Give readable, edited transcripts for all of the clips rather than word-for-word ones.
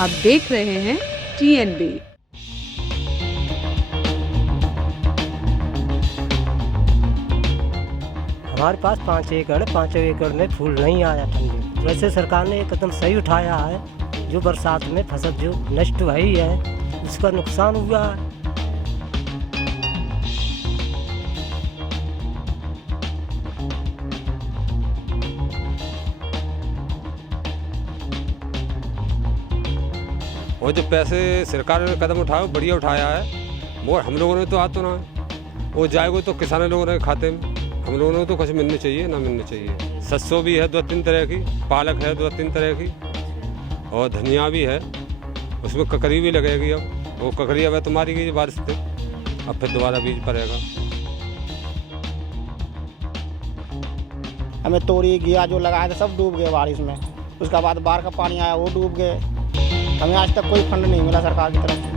आप देख रहे हैं TNB। हमारे पास 5 एकड़ है, 5 एकड़ में फूल नहीं आया ठंडी। वैसे सरकार ने एक कदम सही उठाया है। जो बरसात में फसल जो नष्ट हुई है उसका नुकसान हुआ है। और जो पैसे सरकार ने कदम उठाया बढ़िया उठाया है, वो हम लोगों ने तो हाथ तो ना है, वो जाएगा तो किसानों लोगों ने खाते में, हम लोगों को तो कुछ मिलने चाहिए ना मिलने चाहिए। सरसों भी है 2-3 तरह की, पालक है 2-3 तरह की, और धनिया भी है, उसमें ककड़ी भी लगेगी। अब वो ककड़ी अब तो मारी गई बारिश से, अब फिर दोबारा बीज पड़ेगा। हमें तोरी घिया जो लगाए थे सब डूब गए बारिश में। उसके बाद बाढ़ का पानी आया वो डूब गए। हमें आज तक कोई फंड नहीं मिला सरकार की तरफ से।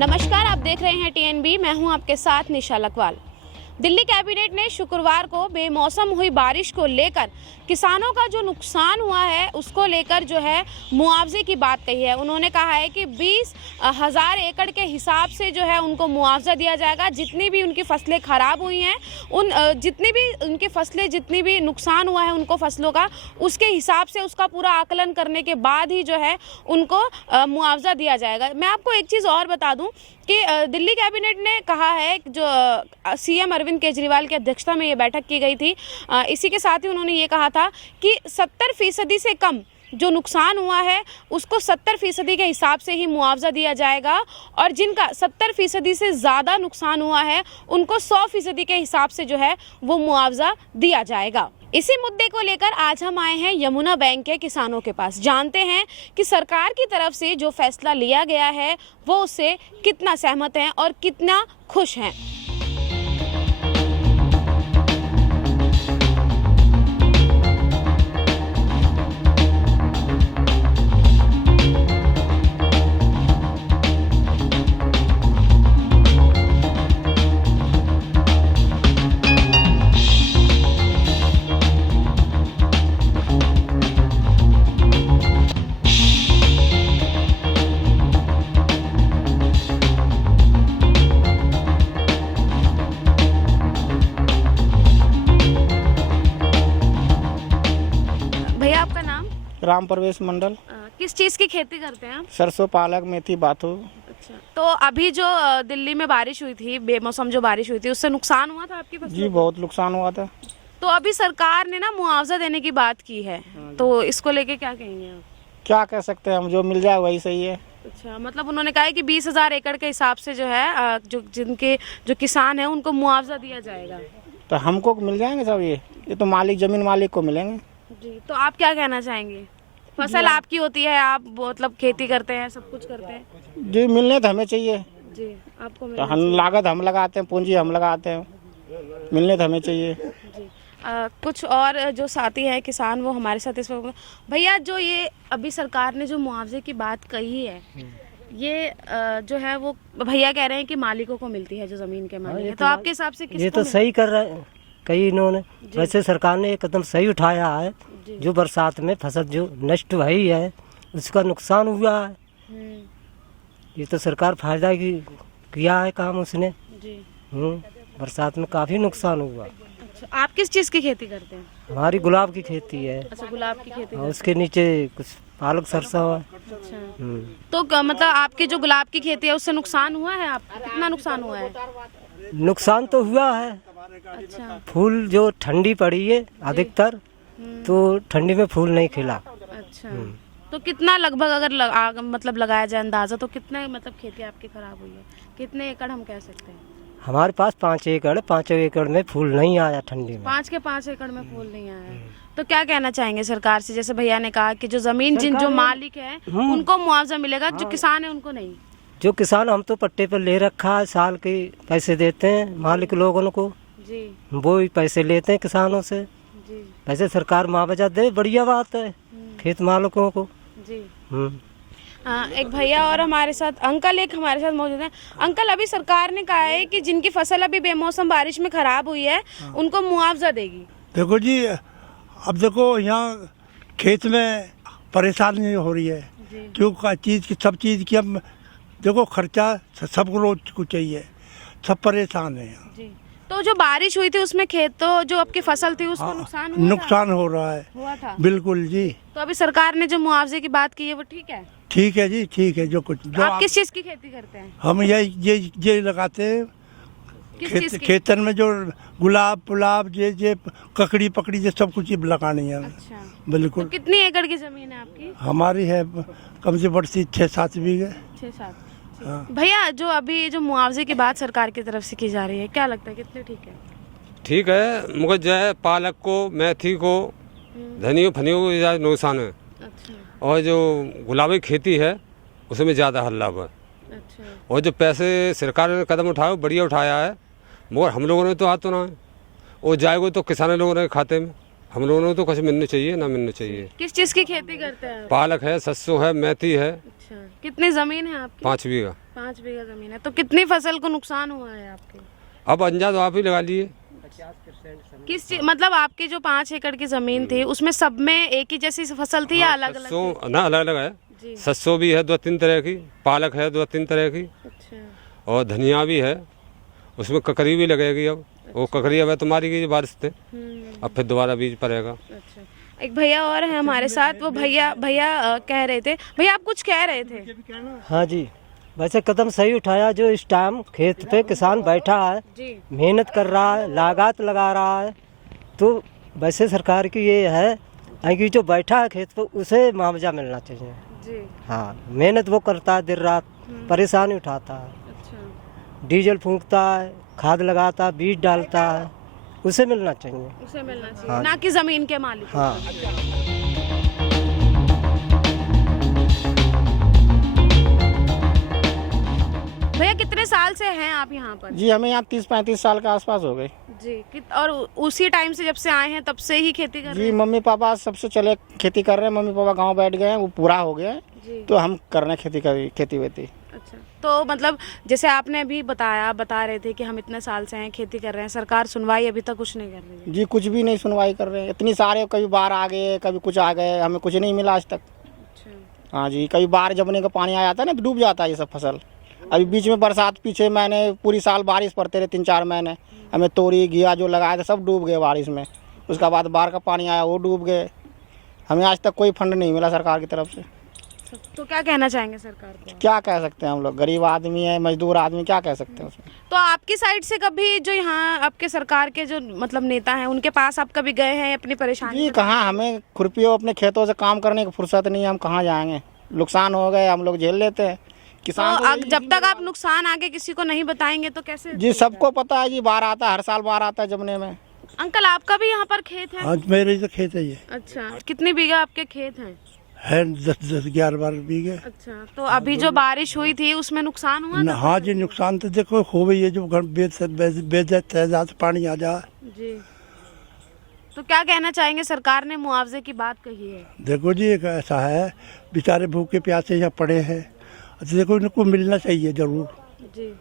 नमस्कार, आप देख रहे हैं TNB। मैं हूं आपके साथ निशा लकवाल। दिल्ली कैबिनेट ने शुक्रवार को बेमौसम हुई बारिश को लेकर किसानों का जो नुकसान हुआ है उसको लेकर जो है मुआवजे की बात कही है। उन्होंने कहा है कि 20,000 एकड़ के हिसाब से जो है उनको मुआवजा दिया जाएगा। जितनी भी उनकी फसलें खराब हुई हैं, जितनी भी उनकी फसलें, जितनी भी नुकसान हुआ है उनको फसलों का, उसके हिसाब से उसका पूरा आकलन करने के बाद ही जो है उनको मुआवजा दिया जाएगा। मैं आपको एक चीज़ और बता दूं कि दिल्ली कैबिनेट ने कहा है, जो CM अरविंद केजरीवाल की अध्यक्षता में ये बैठक की गई थी, इसी के साथ ही उन्होंने ये कहा था कि 70% से कम जो नुकसान हुआ है उसको 70% के हिसाब से ही मुआवजा दिया जाएगा, और जिनका 70% से ज़्यादा नुकसान हुआ है उनको 100% के हिसाब से जो है वो मुआवजा दिया जाएगा। इसी मुद्दे को लेकर आज हम आए हैं यमुना बैंक के किसानों के पास। जानते हैं कि सरकार की तरफ से जो फैसला लिया गया है वो उससे कितना सहमत हैं और कितना खुश हैं। राम प्रवेश मंडल। किस चीज़ की खेती करते हैं आप? सरसों, पालक, मेथी, बाथू। अच्छा, तो अभी जो दिल्ली में बारिश हुई थी, बेमौसम जो बारिश हुई थी, उससे नुकसान हुआ था आपकी फसलों? जी बहुत नुकसान हुआ था। तो अभी सरकार ने ना मुआवजा देने की बात की है, तो इसको लेके क्या कहेंगे आप? क्या कह सकते हैं हम, जो मिल जाए वही सही है। अच्छा, मतलब उन्होंने कहा है कि 20,000 एकड़ के हिसाब से जो है जिनके जो किसान हैं उनको मुआवजा दिया जाएगा। तो हमको मिल जाएंगे सब, ये तो मालिक, जमीन मालिक को मिलेंगे। जी, तो आप क्या कहना चाहेंगे? फसल आपकी होती है, आप मतलब खेती करते हैं, सब कुछ करते हैं। जी मिलने तो हमें चाहिए जी, आपको तो हम लागत हम लगाते हैं, पूंजी हम लगाते हैं, मिलने तो हमें चाहिए जी। कुछ और जो साथी हैं किसान वो हमारे साथ इस वक्त। भैया, जो ये अभी सरकार ने जो मुआवजे की बात कही है, ये जो है वो भैया कह रहे हैं कि मालिकों को मिलती है, जो जमीन के मालिक हैं। तो आपके हिसाब से ये तो सही कर रहे हैं कई इन्होंने। वैसे सरकार ने एक कदम सही उठाया है। जो बरसात में फसल जो नष्ट हुई है उसका नुकसान हुआ है। ये तो सरकार फायदा की किया है काम उसने। बरसात में काफी नुकसान हुआ। अच्छा, आप किस चीज की खेती करते हैं? हमारी गुलाब की खेती है। अच्छा, गुलाब की खेती। उसके नीचे कुछ पालक, सरसों है। अच्छा, तो मतलब आपकी जो गुलाब की खेती है उससे नुकसान हुआ है? आपको कितना नुकसान हुआ है? नुकसान तो हुआ है। अच्छा, फूल जो ठंडी पड़ी है अधिकतर, तो ठंडी में फूल नहीं खिला। अच्छा, तो कितना लगभग अगर मतलब लगाया जाए अंदाजा, तो कितने मतलब खेती आपकी खराब हुई है? कितने एकड़ हम कह सकते हैं? हमारे पास 5 एकड़, 5 एकड़ में फूल नहीं आया ठंडी में। 5 के 5 एकड़ में फूल नहीं आया। तो क्या कहना चाहेंगे सरकार से? जैसे भैया ने कहा कि जो जमीन जो मालिक है उनको मुआवजा मिलेगा, जो किसान है उनको नहीं। जो किसान, हम तो पट्टे पर ले रखा है, साल के पैसे देते हैं मालिक लोगों को जी, वो ही पैसे लेते हैं किसानों से जी। वैसे सरकार मुआवजा दे, बढ़िया बात है खेत मालिकों को जी। एक भैया और हमारे साथ अंकल एक हमारे साथ मौजूद हैं। अंकल, अभी सरकार ने कहा है कि जिनकी फसल अभी बेमौसम बारिश में खराब हुई है उनको मुआवजा देगी। देखो जी, अब देखो यहाँ खेत में परेशानी हो रही है क्यों चीज़ की सब चीज़ की अब देखो खर्चा सब लोग को चाहिए, सब परेशान है। जी। तो जो बारिश हुई थी उसमें खेतों जो आपकी फसल थी उसको नुकसान हुआ नुकसान हो रहा है, हुआ था। बिल्कुल जी। तो अभी सरकार ने जो मुआवजे की बात की है वो ठीक है? ठीक है जी, ठीक है। जो कुछ जो आप किस चीज की खेती करते हैं? हम ये लगाते हैं किस चीज की? खेतन में जो गुलाब पुलाब ये ककड़ी पकड़ी ये सब कुछ लगानी है। अच्छा। बिल्कुल। तो कितनी एकड़ की जमीन है आपकी? हमारी है कम से बढ़ती 6-7 बीघे। 6-7। हाँ। भैया जो अभी जो मुआवजे की बात सरकार की तरफ से की जा रही है क्या लगता है कितने ठीक है? ठीक है, मगर जो है पालक को, मेथी को, धनिया फनियों को ज़्यादा नुकसान है। अच्छा और जो गुलाबी खेती है उसमें ज़्यादा हल्ला है। अच्छा। और जो पैसे सरकार ने कदम उठाया बढ़िया उठाया है, मगर हम लोगों ने तो हाथ तो ना है, वो जाएगा तो किसानों लोगों ने खाते में, हम लोगों ने तो कुछ मिलने चाहिए ना मिलने चाहिए। किस चीज की खेती करते हैं आप? पालक है, सरसों है, मेथी है। अच्छा। कितनी जमीन है आपकी? 5 बीघा। 5 बीघा जमीन है। तो कितनी फसल को नुकसान हुआ है आपके? अब अंदाज आप ही लगा लिए। किस चीज मतलब आपकी जो 5 एकड़ की जमीन थी उसमें सब में एक ही जैसी फसल थी या अलग अलग? सरसों ना अलग अलग है, जी। सरसों भी है 2-3 तरह की, पालक है 2-3 तरह की, अच्छा। और धनिया भी है, उसमें ककड़ी भी लगेगी। अब वो ककड़ी अब तो मारी गई बारिश से, अब फिर दोबारा बीज पड़ेगा। अच्छा। एक भैया और है हमारे साथ, वो भैया कह रहे थे। भैया आप कुछ कह रहे थे? हाँ जी, वैसे कदम सही उठाया। जो इस टाइम खेत पे किसान बैठा है, जी। मेहनत कर रहा है, लागत लगा रहा है, तो वैसे सरकार की ये है कि जो बैठा है खेत पे उसे मुआवजा मिलना चाहिए। जी। हाँ, मेहनत वो करता है दिन रात, परेशानी उठाता है, अच्छा। डीजल फूंकता है, खाद लगाता है, बीज डालता है, उसे मिलना चाहिए। उसे मिलना चाहिए, हाँ। ना कि जमीन के मालिक। हाँ। भैया कितने साल से हैं आप यहाँ पर? जी हमें यहाँ 30-35 साल के आसपास हो गए जी। और उसी टाइम से जब से आए हैं तब से ही खेती कर रहे जी। हैं? मम्मी पापा सबसे चले खेती कर रहे हैं, मम्मी पापा गांव बैठ गए हैं, वो पूरा हो गया है, जी। तो हम कर रहे हैं खेती वेती। अच्छा। तो मतलब जैसे आपने अभी बता रहे थे कि हम इतने साल से हैं खेती कर रहे हैं, सरकार सुनवाई अभी तक कुछ नहीं कर रही है? जी कुछ भी नहीं सुनवाई कर रहे हैं। इतनी सारे कभी बाढ़ आ गए, कभी कुछ आ गए, हमें कुछ नहीं मिला आज तक। अच्छा। हाँ जी, कभी बाढ़ जमने का पानी आ जाता है ना तो डूब जाता है ये सब फसल। अभी बीच में बरसात, पीछे मैंने पूरी साल बारिश पड़ते रहे 3-4 महीने, हमें तोरी घिया जो लगाए थे सब डूब गए बारिश में। उसके बाद बाढ़ का पानी आया वो डूब गए। हमें आज तक कोई फंड नहीं मिला सरकार की तरफ से। तो क्या कहना चाहेंगे सरकार को? क्या कह सकते हैं हम लोग, गरीब आदमी है, मजदूर आदमी, क्या कह सकते हैं उसमें। तो आपकी साइड से कभी जो यहाँ आपके सरकार के जो मतलब नेता हैं उनके पास आप कभी गए हैं अपनी परेशानी? जी कहाँ, हमें खुरपियों अपने खेतों से काम करने की फुर्सत नहीं है, हम कहाँ जाएंगे। नुकसान हो गए हम लोग झेल लेते हैं। किसान तो जब तक आप नुकसान आगे किसी को नहीं बताएंगे तो कैसे? जी सबको पता है जी, बाढ़ आता है, हर साल बाढ़ आता है जमने में। अंकल आपका भी यहाँ पर खेत है? आज मेरे तो खेत है ये, अच्छा। कितनी बीघा आपके खेत हैं? है 10-11 बीघे। अच्छा। तो अभी जो बारिश हुई थी उसमें नुकसान हुआ था? हाँ जी, नुकसान तो देखो हो गई है, जो घर बेच पानी आ जा। जी। तो क्या कहना चाहेंगे, सरकार ने मुआवजे की बात कही है? देखो जी, एक ऐसा है, बेचारे भूखे प्यासे यहाँ पड़े हैं, तो देखो इनको मिलना चाहिए जरूर। जी।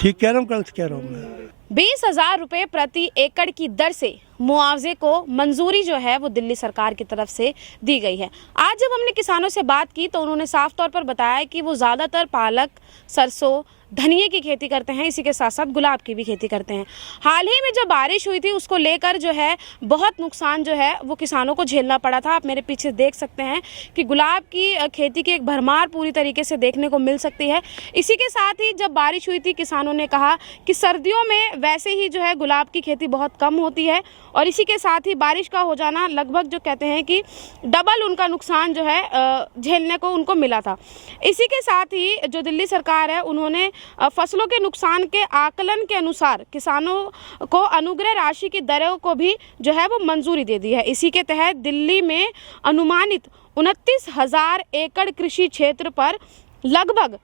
ठीक कह रहा हूँ, गलत कह रहा हूँ मैं? 20,000 रुपए प्रति एकड़ की दर से मुआवजे को मंजूरी जो है वो दिल्ली सरकार की तरफ से दी गई है। आज जब हमने किसानों से बात की तो उन्होंने साफ तौर पर बताया कि वो ज़्यादातर पालक, सरसों, धनिये की खेती करते हैं, इसी के साथ साथ गुलाब की भी खेती करते हैं। हाल ही में जब बारिश हुई थी उसको लेकर जो है बहुत नुकसान जो है वो किसानों को झेलना पड़ा था। आप मेरे पीछे देख सकते हैं कि गुलाब की खेती की एक भरमार पूरी तरीके से देखने को मिल सकती है। इसी के साथ ही जब बारिश हुई थी किसानों ने कहा कि सर्दियों में वैसे ही जो है गुलाब की खेती बहुत कम होती है, और इसी के साथ ही बारिश का हो जाना लगभग जो कहते हैं कि डबल उनका नुकसान जो है झेलने को उनको मिला था। इसी के साथ ही जो दिल्ली सरकार है उन्होंने फसलों के नुकसान के आकलन के अनुसार किसानों को अनुग्रह राशि की दरों को भी जो है वो मंजूरी दे दी है। इसी के तहत दिल्ली में अनुमानित 29,000 एकड़ कृषि क्षेत्र पर लगभग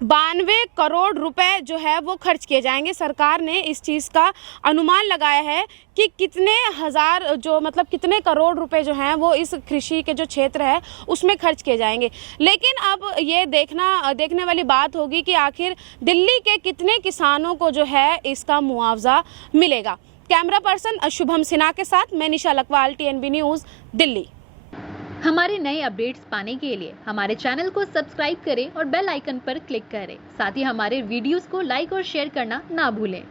92 करोड़ रुपए जो है वो खर्च किए जाएंगे। सरकार ने इस चीज़ का अनुमान लगाया है कि कितने हजार जो मतलब कितने करोड़ रुपए जो हैं वो इस कृषि के जो क्षेत्र है उसमें खर्च किए जाएंगे। लेकिन अब ये देखने वाली बात होगी कि आखिर दिल्ली के कितने किसानों को जो है इसका मुआवजा मिलेगा। कैमरा पर्सन शुभम सिन्हा के साथ मैं निशा लकवाल, TNB न्यूज़, दिल्ली। हमारे नए अपडेट्स पाने के लिए हमारे चैनल को सब्सक्राइब करें और बेल आइकन पर क्लिक करें। साथ ही हमारे वीडियोस को लाइक और शेयर करना ना भूलें।